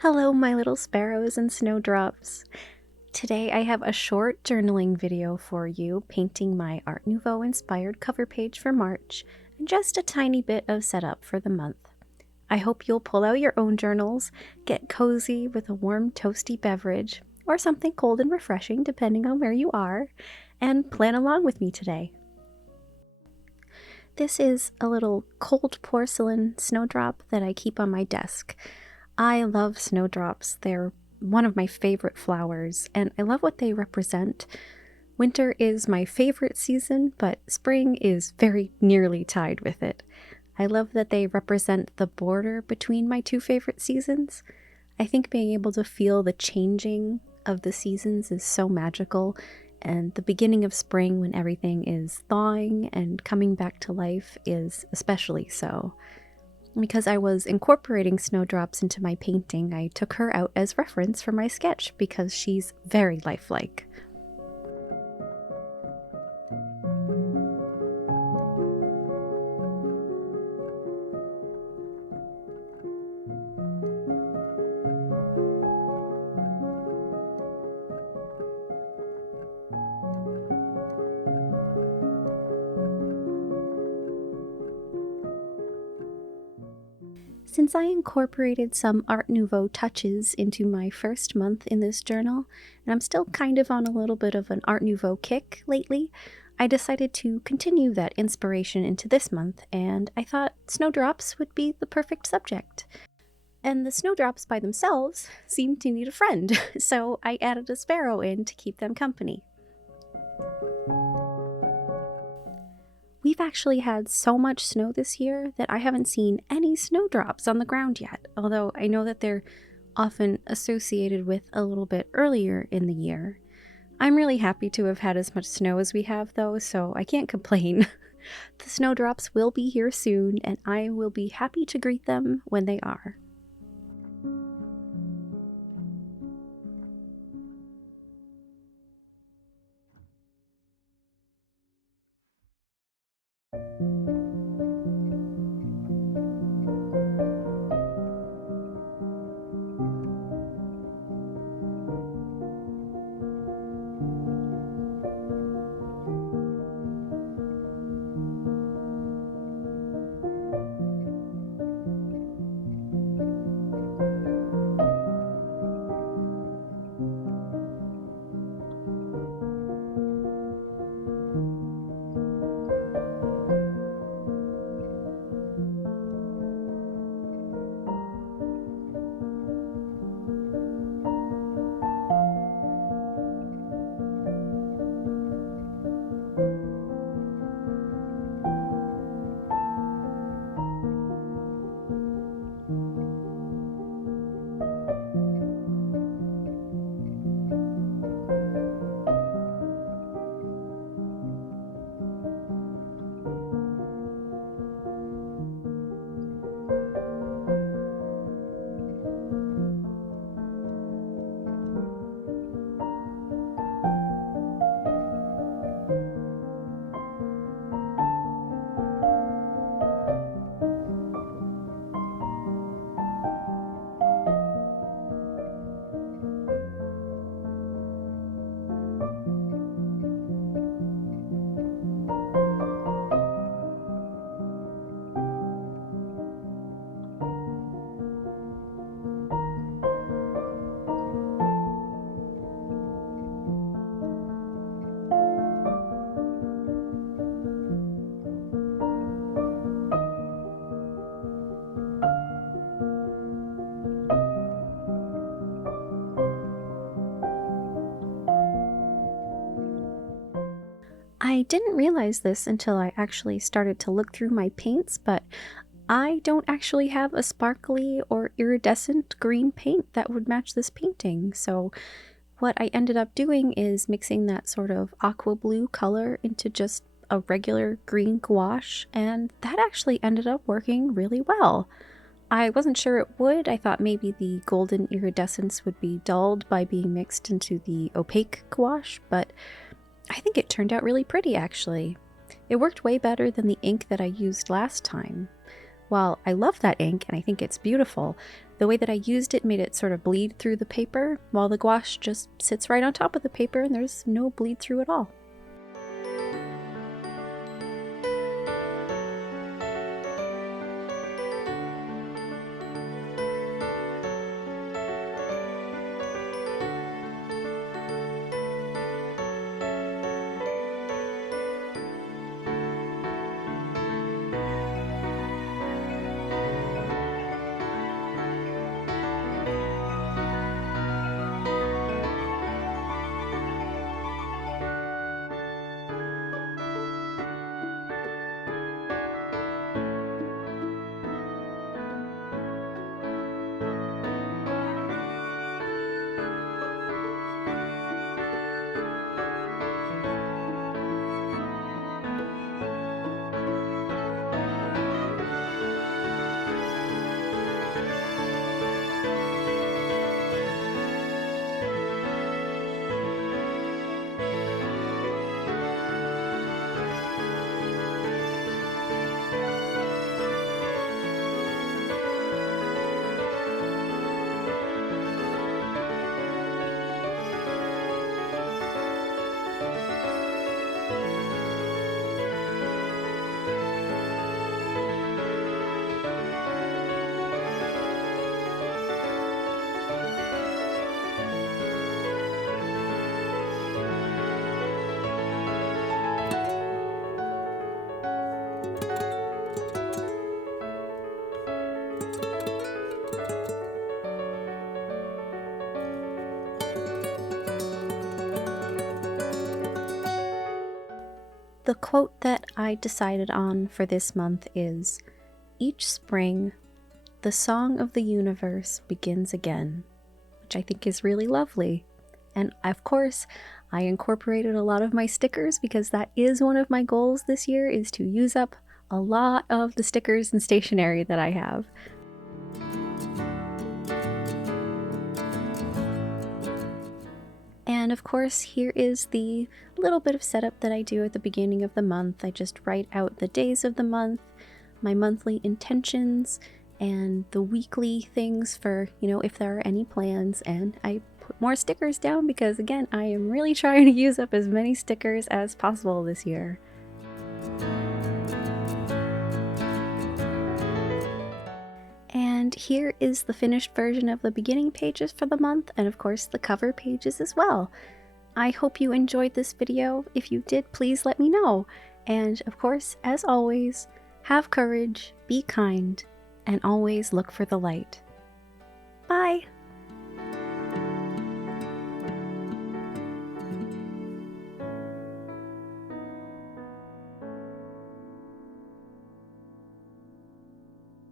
Hello, my little sparrows and snowdrops. Today I have a short journaling video for you, painting my Art Nouveau inspired cover page for March, and just a tiny bit of setup for the month. I hope you'll pull out your own journals, get cozy with a warm toasty beverage, or something cold and refreshing depending on where you are, and plan along with me today. This is a little cold porcelain snowdrop that I keep on my desk. I love snowdrops. They're one of my favorite flowers, and I love what they represent. Winter is my favorite season, but spring is very nearly tied with it. I love that they represent the border between my two favorite seasons. I think being able to feel the changing of the seasons is so magical, and the beginning of spring when everything is thawing and coming back to life is especially so. Because I was incorporating snowdrops into my painting, I took her out as reference for my sketch because she's very lifelike. Since I incorporated some Art Nouveau touches into my first month in this journal, and I'm still kind of on a little bit of an Art Nouveau kick lately, I decided to continue that inspiration into this month, and I thought snowdrops would be the perfect subject. And the snowdrops by themselves seemed to need a friend, so I added a sparrow in to keep them company. We've actually had so much snow this year that I haven't seen any snowdrops on the ground yet, although I know that they're often associated with a little bit earlier in the year. I'm really happy to have had as much snow as we have though, so I can't complain. The snowdrops will be here soon, and I will be happy to greet them when they are. I didn't realize this until I actually started to look through my paints, but I don't actually have a sparkly or iridescent green paint that would match this painting. So what I ended up doing is mixing that sort of aqua blue color into just a regular green gouache, and that actually ended up working really well. I wasn't sure it would. I thought maybe the golden iridescence would be dulled by being mixed into the opaque gouache, but I think it turned out really pretty actually. It worked way better than the ink that I used last time. while I love that ink and I think it's beautiful, the way that I used it made it sort of bleed through the paper, while the gouache just sits right on top of the paper and there's no bleed through at all. The quote that I decided on for this month is, "Each spring, the song of the universe begins again," which I think is really lovely. And of course, I incorporated a lot of my stickers because that is one of my goals this year, is to use up a lot of the stickers and stationery that I have. And of course, here is the little bit of setup that I do at the beginning of the month. I just write out the days of the month, my monthly intentions, and the weekly things for, if there are any plans. And I put more stickers down because, again, I am really trying to use up as many stickers as possible this year. And here is the finished version of the beginning pages for the month, and of course the cover pages as well. I hope you enjoyed this video. If you did, please let me know. And of course, as always, have courage, be kind, and always look for the light. Bye!